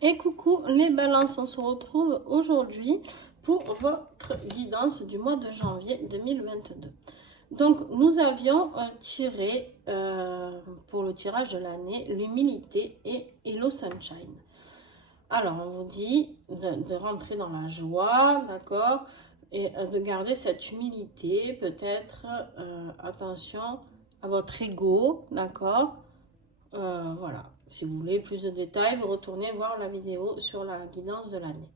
Et coucou les balances, on se retrouve aujourd'hui pour votre guidance du mois de janvier 2022. Donc nous avions tiré pour le tirage de l'année l'humilité et Hello Sunshine. Alors on vous dit de rentrer dans la joie, d'accord, et de garder cette humilité, peut-être attention à votre ego, d'accord. Voilà, si vous voulez plus de détails, vous retournez voir la vidéo sur la guidance de l'année.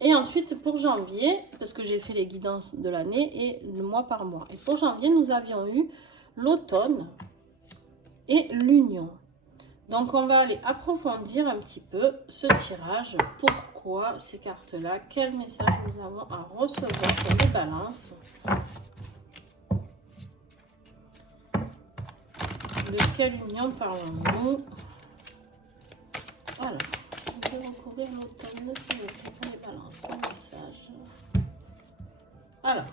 Et ensuite pour janvier, parce que j'ai fait les guidances de l'année et le mois par mois. Et pour janvier, nous avions eu l'automne et l'union. Donc on va aller approfondir un petit peu ce tirage. Pourquoi ces cartes-là? Quel message nous avons à recevoir sur les balances? De quelle union parlons-nous? Alors, on peut recouvrir l'automne si vous voulez les balances. Un message. Alors,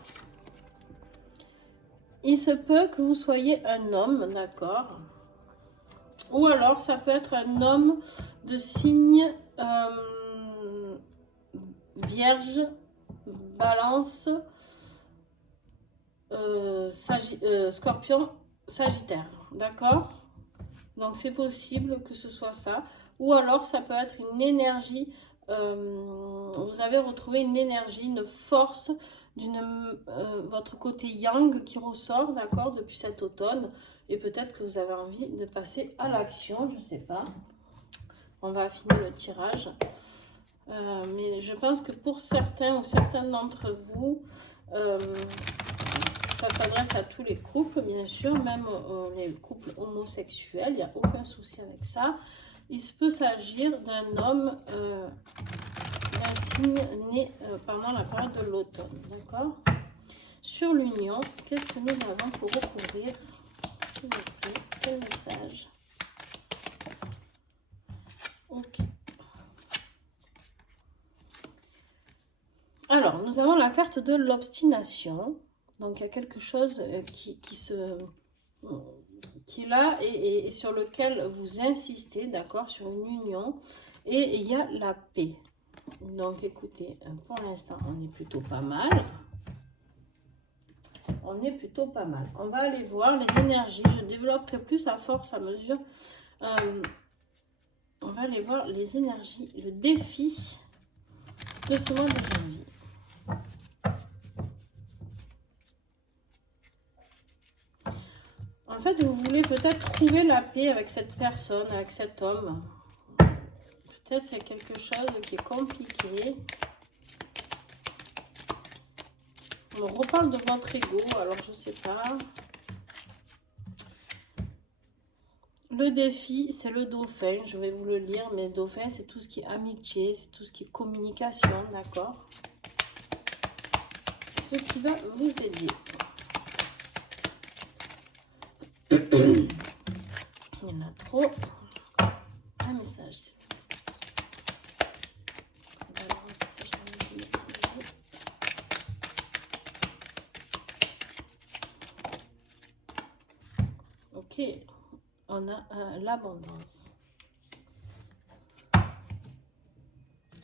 il se peut que vous soyez un homme, d'accord? Ou alors, ça peut être un homme de signe vierge, balance, scorpion, sagittaire, d'accord? Donc, c'est possible que ce soit ça. Ou alors, ça peut être une énergie, vous avez retrouvé une énergie, une force, votre côté yang qui ressort, d'accord, depuis cet automne. Et peut-être que vous avez envie de passer à l'action, je ne sais pas. On va affiner le tirage. Mais je pense que pour certains ou certaines d'entre vous, ça s'adresse à tous les couples, bien sûr, même les couples homosexuels, il n'y a aucun souci avec ça. Il se peut s'agir d'un homme d'un signe né pendant la période de l'automne, d'accord? Sur l'union, qu'est-ce que nous avons pour recouvrir, s'il vous plaît? Quel message? Ok. Alors, nous avons la carte de l'obstination. Donc, il y a quelque chose qui est là et sur lequel vous insistez, d'accord, sur une union. Et il y a la paix. Donc, écoutez, pour l'instant, on est plutôt pas mal. On est plutôt pas mal. On va aller voir les énergies. Je développerai plus à force à mesure. On va aller voir les énergies, le défi de ce mois de janvier. En fait, vous voulez peut-être trouver la paix avec cette personne, avec cet homme. Peut-être qu'il y a quelque chose qui est compliqué. On reparle de votre ego, alors je sais pas. Le défi, c'est le dauphin. Je vais vous le lire, mais dauphin, c'est tout ce qui est amitié, c'est tout ce qui est communication, d'accord? Ce qui va vous aider. Il y en a trop. Un message. Ok, on a l'abondance.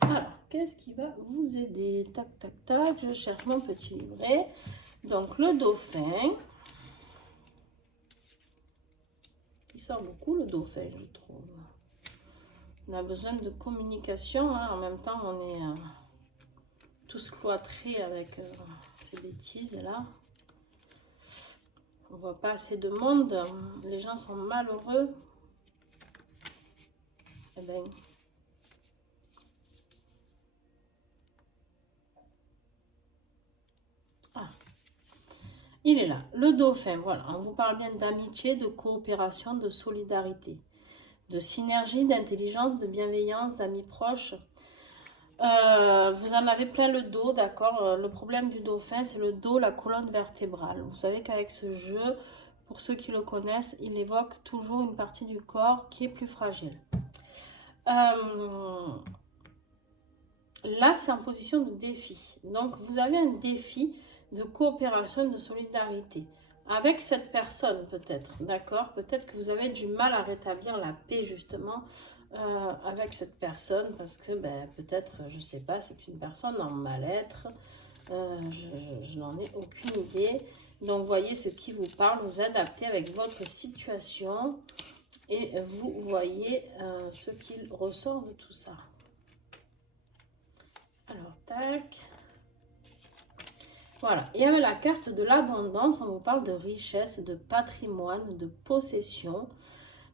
Alors, qu'est-ce qui va vous aider? Tac, tac, tac, je cherche mon petit livret. Donc, le dauphin. Il sort beaucoup, le dauphin, je trouve. On a besoin de communication, hein. En même temps, on est tous cloîtrés avec ces bêtises-là. On voit pas assez de monde. Les gens sont malheureux. Eh ben... Ah, il est là, le dauphin. Voilà, on vous parle bien d'amitié, de coopération, de solidarité, de synergie, d'intelligence, de bienveillance, d'amis proches. Vous en avez plein le dos, d'accord? Le problème du dauphin, c'est le dos, la colonne vertébrale. Vous savez qu'avec ce jeu, pour ceux qui le connaissent, il évoque toujours une partie du corps qui est plus fragile. Là, c'est en position de défi. Donc, vous avez un défi de coopération et de solidarité. avec cette personne peut-être, d'accord? Peut-être que vous avez du mal à rétablir la paix justement avec cette personne parce que peut-être, je ne sais pas, c'est une personne en mal-être, je n'en ai aucune idée. Donc voyez ce qui vous parle, vous adaptez avec votre situation et vous voyez ce qu'il ressort de tout ça. Alors, tac. Voilà, et avec la carte de l'abondance, on vous parle de richesse, de patrimoine, de possession,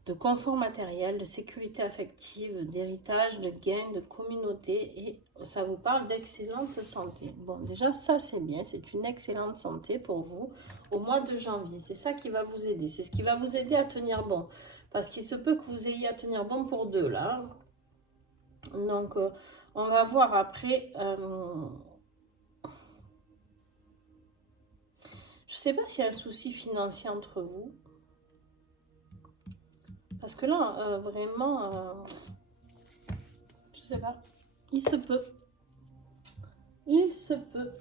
de confort matériel, de sécurité affective, d'héritage, de gain, de communauté, et ça vous parle d'excellente santé. Bon, déjà, ça c'est bien, c'est une excellente santé pour vous au mois de janvier. C'est ça qui va vous aider, c'est ce qui va vous aider à tenir bon. Parce qu'il se peut que vous ayez à tenir bon pour deux, là. Donc, on va voir après... je ne sais pas s'il y a un souci financier entre vous. Parce que là, vraiment, je ne sais pas. Il se peut. Il se peut.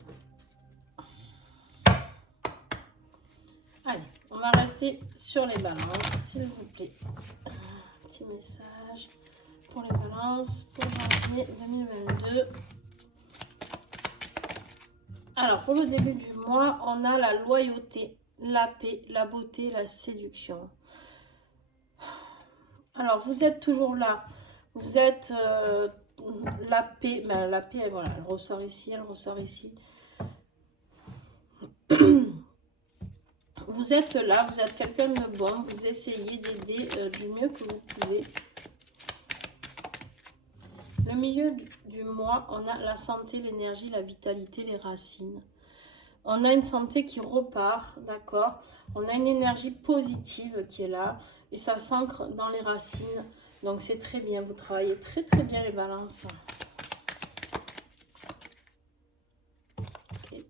Allez, on va rester sur les balances, s'il vous plaît. Un petit message pour les balances pour janvier 2022. Alors, pour le début du mois, on a la loyauté, la paix, la beauté, la séduction. Alors, vous êtes toujours là. Vous êtes la paix. Ben, la paix, voilà, elle ressort ici, elle ressort ici. Vous êtes là, vous êtes quelqu'un de bon. Vous essayez d'aider du mieux que vous pouvez. Le milieu du mois, on a la santé, l'énergie, la vitalité, les racines. On a une santé qui repart, d'accord? On a une énergie positive qui est là et ça s'ancre dans les racines. Donc c'est très bien, vous travaillez très très bien les balances. Okay.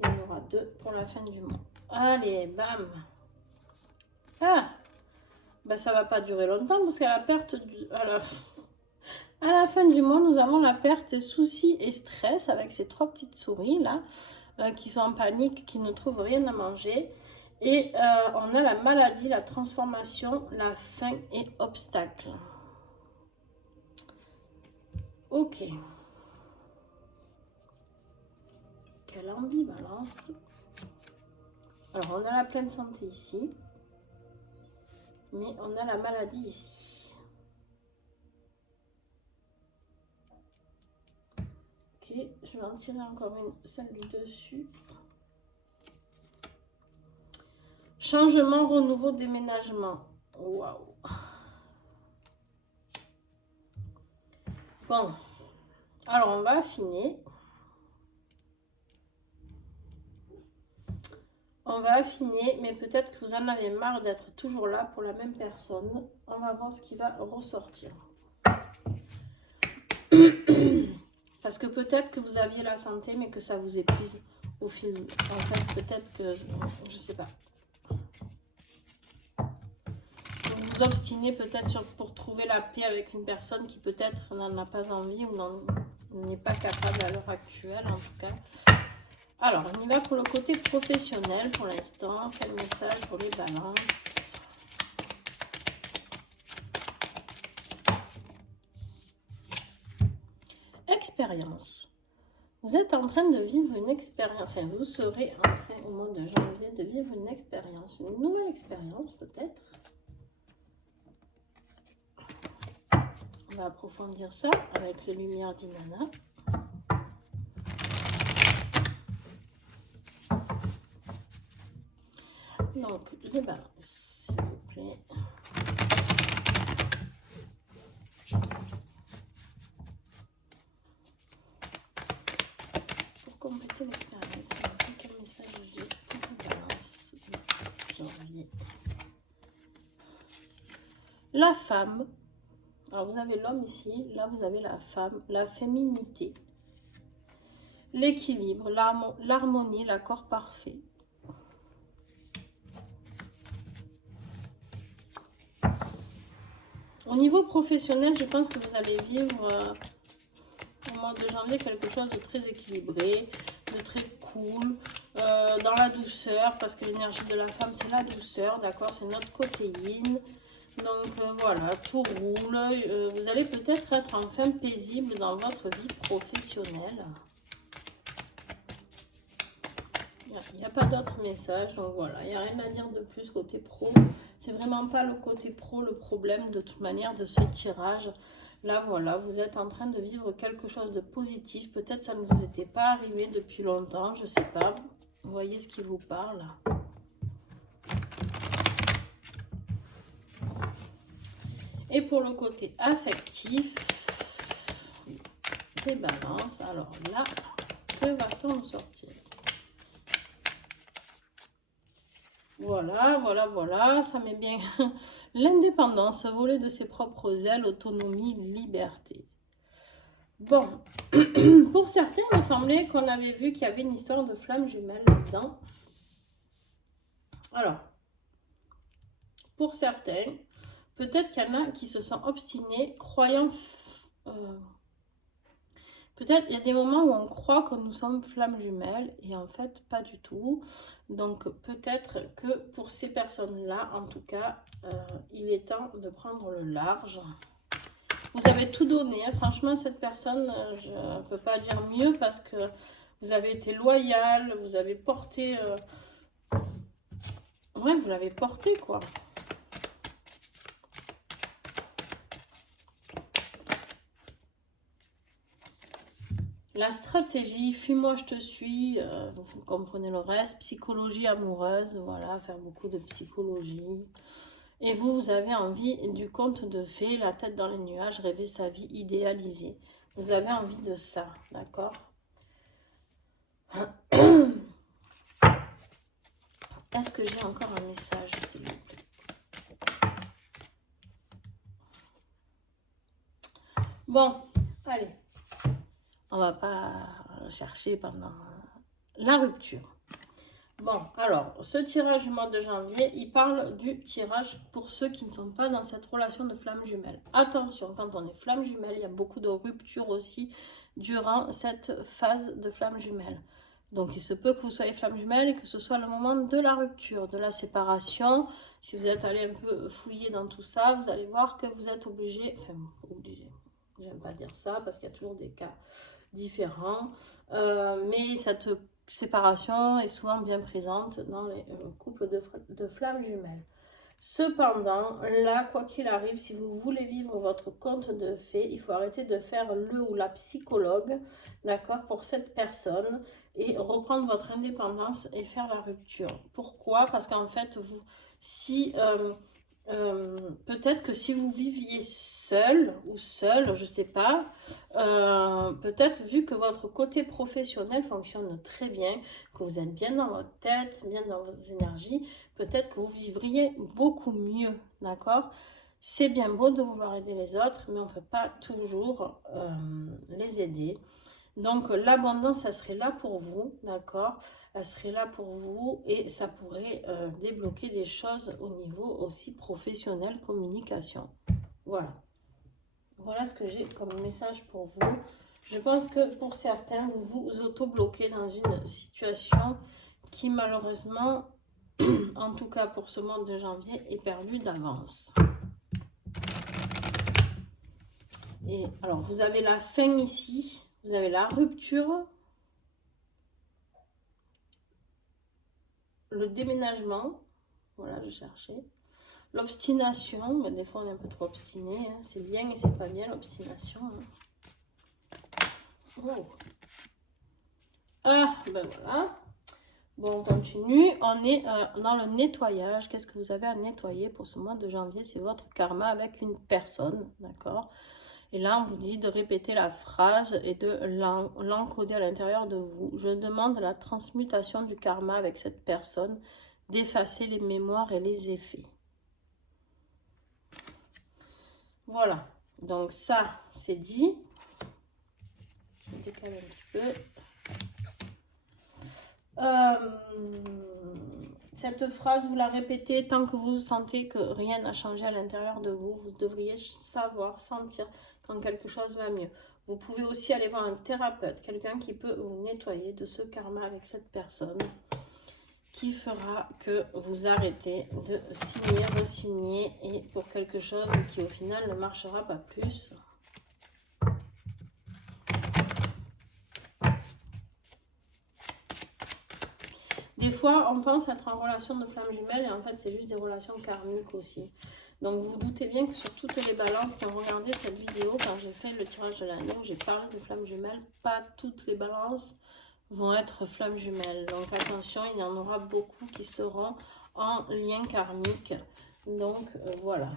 Il y en aura 2 pour la fin du mois. Allez, bam! Ah! Ben, ça va pas durer longtemps parce qu'à la perte à la fin du mois, nous avons la perte, soucis et stress avec ces 3 petites souris là. Qui sont en panique, qui ne trouvent rien à manger. Et on a la maladie, la transformation, la faim et obstacle. Ok. Quelle ambivalence. Alors, on a la pleine santé ici. Mais on a la maladie ici. Ok, je vais en tirer encore une, celle du dessus. Changement, renouveau, déménagement. Waouh. Bon. Alors, on va affiner. On va affiner, mais peut-être que vous en avez marre d'être toujours là pour la même personne. On va voir ce qui va ressortir. Parce que peut-être que vous aviez la santé, mais que ça vous épuise au fil. En fait, peut-être que... je sais pas. Vous vous obstinez peut-être pour trouver la paix avec une personne qui peut-être n'en a pas envie ou n'est pas capable à l'heure actuelle, en tout cas. Alors, on y va pour le côté professionnel pour l'instant. Quel message pour les balances? Expérience. Vous êtes en train de vivre une expérience, enfin vous serez en train au mois de janvier de vivre une expérience, une nouvelle expérience peut-être. On va approfondir ça avec les lumières d'Inanna. Donc les balances, s'il vous plaît. Compléter l'expérience. Quel message j'ai pour la balance de janvier? La femme. Alors vous avez l'homme ici, là vous avez la femme, la féminité, l'équilibre, l'harmonie, l'accord parfait. Au niveau professionnel, je pense que vous allez vivre au mois de janvier quelque chose de très équilibré. de très cool, dans la douceur, parce que l'énergie de la femme, c'est la douceur, d'accord? C'est notre côté yin. Donc voilà, tout roule. Vous allez peut-être être enfin paisible dans votre vie professionnelle. Il n'y a pas d'autre message, donc voilà, il n'y a rien à dire de plus côté pro. C'est vraiment pas le côté pro le problème de toute manière de ce tirage. Là, voilà, vous êtes en train de vivre quelque chose de positif. Peut-être ça ne vous était pas arrivé depuis longtemps, je sais pas. Vous voyez ce qui vous parle. Et pour le côté affectif, des balances. Alors là, que va-t-on nous sortir? Voilà, voilà, voilà, ça met bien l'indépendance, voler de ses propres ailes, autonomie, liberté. Bon, pour certains, il me semblait qu'on avait vu qu'il y avait une histoire de flamme jumelle là-dedans. Alors, pour certains, peut-être qu'il y en a qui se sont obstinés, croyant... peut-être il y a des moments où on croit que nous sommes flammes jumelles et en fait pas du tout. Donc peut-être que pour ces personnes-là, en tout cas, il est temps de prendre le large. Vous avez tout donné, hein. Franchement, cette personne, je ne peux pas dire mieux parce que vous avez été loyal, vous avez porté... Ouais, vous l'avez porté, quoi. La stratégie, fuis-moi, je te suis, vous comprenez le reste. Psychologie amoureuse, voilà, faire beaucoup de psychologie. Et vous, vous avez envie du conte de fées, la tête dans les nuages, rêver sa vie idéalisée. Vous avez envie de ça, d'accord? Est-ce que j'ai encore un message, s'il vous plaît? Bon, allez. On va pas chercher pendant la rupture. Bon, alors, ce tirage du mois de janvier, il parle du tirage pour ceux qui ne sont pas dans cette relation de flamme jumelle. Attention, quand on est flamme jumelle, il y a beaucoup de ruptures aussi durant cette phase de flamme jumelle. Donc, il se peut que vous soyez flamme jumelle et que ce soit le moment de la rupture, de la séparation. Si vous êtes allé un peu fouiller dans tout ça, vous allez voir que vous êtes obligé, enfin, obligé, j'aime pas dire ça parce qu'il y a toujours des cas différents, mais cette séparation est souvent bien présente dans les couples de flammes jumelles. Cependant, là, quoi qu'il arrive, si vous voulez vivre votre conte de fées, il faut arrêter de faire le ou la psychologue, d'accord, pour cette personne et reprendre votre indépendance et faire la rupture. Pourquoi? Parce qu'en fait, vous, si... peut-être que si vous viviez seul ou seul, je ne sais pas, peut-être vu que votre côté professionnel fonctionne très bien, que vous êtes bien dans votre tête, bien dans vos énergies, peut-être que vous vivriez beaucoup mieux, d'accord? C'est bien beau de vouloir aider les autres, mais on ne peut pas toujours les aider. Donc l'abondance, ça serait là pour vous, d'accord? Elle serait là pour vous et ça pourrait débloquer des choses au niveau aussi professionnel, communication. Voilà. Voilà ce que j'ai comme message pour vous. Je pense que pour certains, vous vous auto-bloquez dans une situation qui malheureusement, en tout cas pour ce mois de janvier, est perdue d'avance. Et alors, vous avez la fin ici. Vous avez la rupture, le déménagement, voilà, je cherchais, l'obstination, mais des fois on est un peu trop obstiné, hein. C'est bien et c'est pas bien l'obstination. Hein. Oh. Ah, ben voilà. Bon, on continue. On est dans le nettoyage. Qu'est-ce que vous avez à nettoyer pour ce mois de janvier? C'est votre karma avec une personne, d'accord? Et là, on vous dit de répéter la phrase et de l'encoder à l'intérieur de vous. Je demande la transmutation du karma avec cette personne, d'effacer les mémoires et les effets. Voilà. Donc ça, c'est dit. Je décale un petit peu. Cette phrase, vous la répétez tant que vous sentez que rien n'a changé à l'intérieur de vous. Vous devriez savoir, sentir quand quelque chose va mieux. Vous pouvez aussi aller voir un thérapeute, quelqu'un qui peut vous nettoyer de ce karma avec cette personne, qui fera que vous arrêtez de signer, re-signer, et pour quelque chose qui au final ne marchera pas plus. Des fois, on pense être en relation de flamme jumelle et en fait, c'est juste des relations karmiques aussi. Donc, vous doutez bien que sur toutes les balances qui ont regardé cette vidéo, quand j'ai fait le tirage de l'année où j'ai parlé de flamme jumelle, pas toutes les balances vont être flammes jumelles. Donc, attention, il y en aura beaucoup qui seront en lien karmique. Donc, voilà.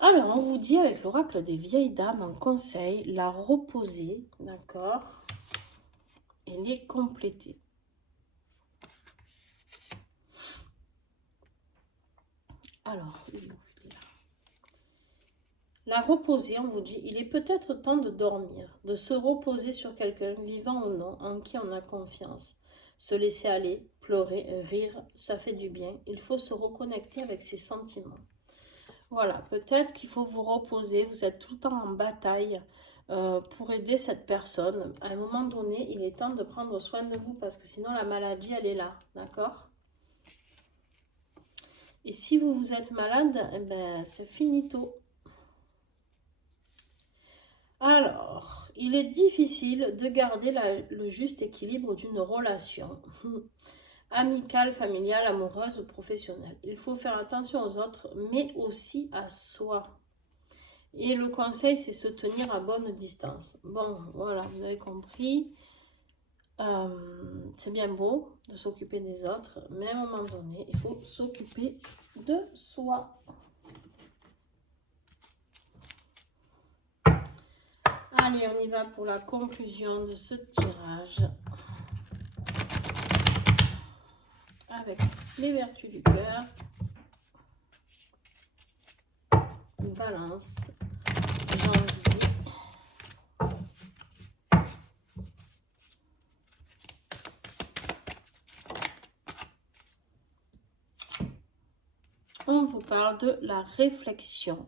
Alors, on vous dit avec l'oracle des vieilles dames un conseil, la reposer, d'accord, et les compléter. Alors, il est là. La reposer, on vous dit, il est peut-être temps de dormir, de se reposer sur quelqu'un, vivant ou non, en qui on a confiance. Se laisser aller, pleurer, rire, ça fait du bien. Il faut se reconnecter avec ses sentiments. Voilà, peut-être qu'il faut vous reposer, vous êtes tout le temps en bataille pour aider cette personne. À un moment donné, il est temps de prendre soin de vous parce que sinon la maladie, elle est là, d'accord ? Et si vous êtes malade, eh ben, c'est finito. Alors, il est difficile de garder le juste équilibre d'une relation amicale, familiale, amoureuse ou professionnelle. Il faut faire attention aux autres, mais aussi à soi. Et le conseil, c'est se tenir à bonne distance. Bon, voilà, vous avez compris. C'est bien beau de s'occuper des autres, mais à un moment donné, il faut s'occuper de soi. Allez, on y va pour la conclusion de ce tirage. Avec les vertus du cœur. Balance. Janvier. On vous parle de la réflexion.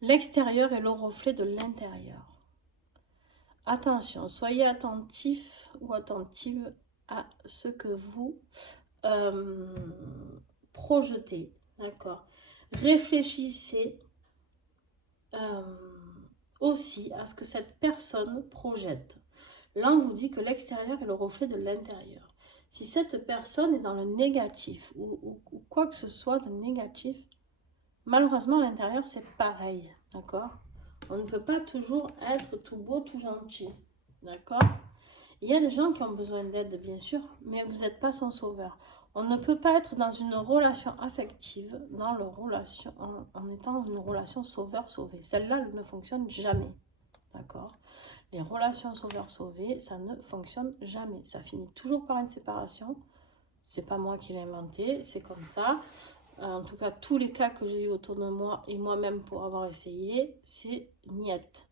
L'extérieur est le reflet de l'intérieur. Attention, soyez attentif ou attentive à ce que vous projetez, d'accord. Réfléchissez aussi à ce que cette personne projette. Là, on vous dit que l'extérieur est le reflet de l'intérieur. Si cette personne est dans le négatif ou quoi que ce soit de négatif, malheureusement, à l'intérieur, c'est pareil, d'accord. On ne peut pas toujours être tout beau, tout gentil, d'accord. Il y a des gens qui ont besoin d'aide, bien sûr, mais vous n'êtes pas son sauveur. On ne peut pas être dans une relation affective en étant dans une relation sauveur-sauvé. Celle-là ne fonctionne jamais, d'accord. Les relations sauveur-sauvé, ça ne fonctionne jamais. Ça finit toujours par une séparation. C'est pas moi qui l'ai inventé, c'est comme ça. En tout cas, tous les cas que j'ai eu autour de moi et moi-même pour avoir essayé, c'est niette.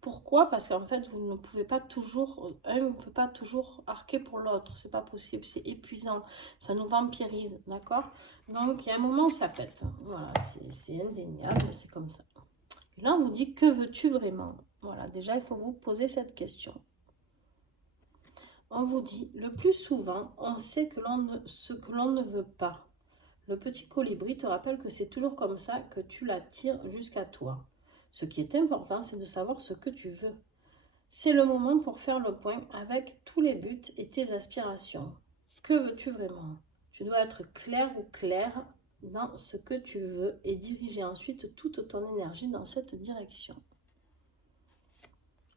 Pourquoi? Parce qu'en fait, vous ne pouvez pas toujours, un ne peut pas toujours arquer pour l'autre, c'est pas possible, c'est épuisant, ça nous vampirise, d'accord? Donc, il y a un moment où ça pète, voilà, c'est indéniable, c'est comme ça. Et là, on vous dit, que veux-tu vraiment? Voilà, déjà, il faut vous poser cette question. On vous dit, le plus souvent, on sait ce que l'on ne veut pas. Le petit colibri te rappelle que c'est toujours comme ça que tu l'attires jusqu'à toi. Ce qui est important, c'est de savoir ce que tu veux. C'est le moment pour faire le point avec tous les buts et tes aspirations. Que veux-tu vraiment? Tu dois être clair ou claire dans ce que tu veux et diriger ensuite toute ton énergie dans cette direction.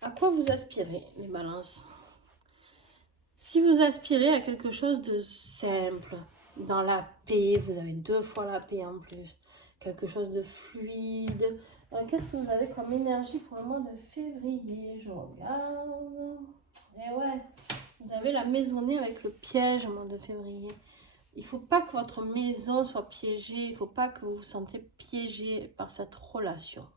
À quoi vous aspirez, les balances? Si vous aspirez à quelque chose de simple, dans la paix, vous avez 2 fois la paix en plus, quelque chose de fluide. Qu'est-ce que vous avez comme énergie pour le mois de février? Je regarde. Et ouais, vous avez la maisonnée avec le piège au mois de février. Il ne faut pas que votre maison soit piégée, il ne faut pas que vous vous sentez piégé par cette relation.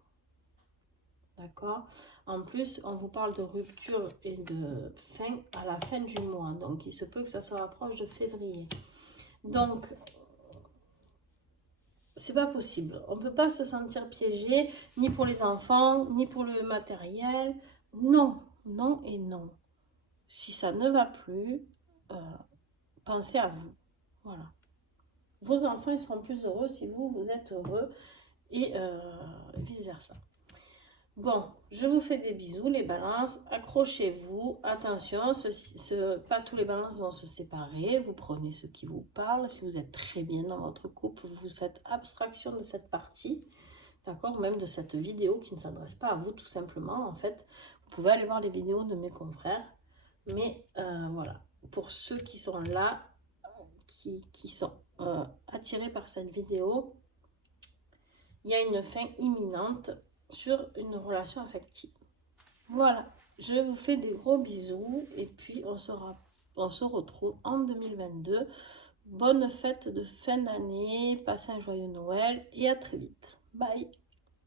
D'accord? En plus, on vous parle de rupture et de fin à la fin du mois. Donc, il se peut que ça se rapproche de février. Donc, c'est pas possible. On ne peut pas se sentir piégé, ni pour les enfants, ni pour le matériel. Non, non et non. Si ça ne va plus, pensez à vous. Voilà. Vos enfants, ils seront plus heureux si vous, vous êtes heureux et vice-versa. Bon, je vous fais des bisous les balances, accrochez-vous, attention, pas tous les balances vont se séparer, vous prenez ce qui vous parle, si vous êtes très bien dans votre couple, vous faites abstraction de cette partie, d'accord, même de cette vidéo qui ne s'adresse pas à vous tout simplement, en fait, vous pouvez aller voir les vidéos de mes confrères, mais voilà, pour ceux qui sont là, qui sont attirés par cette vidéo, il y a une fin imminente sur une relation affective. Voilà, je vous fais des gros bisous et puis on se retrouve en 2022. Bonne fête de fin d'année, passez un joyeux Noël et à très vite. Bye!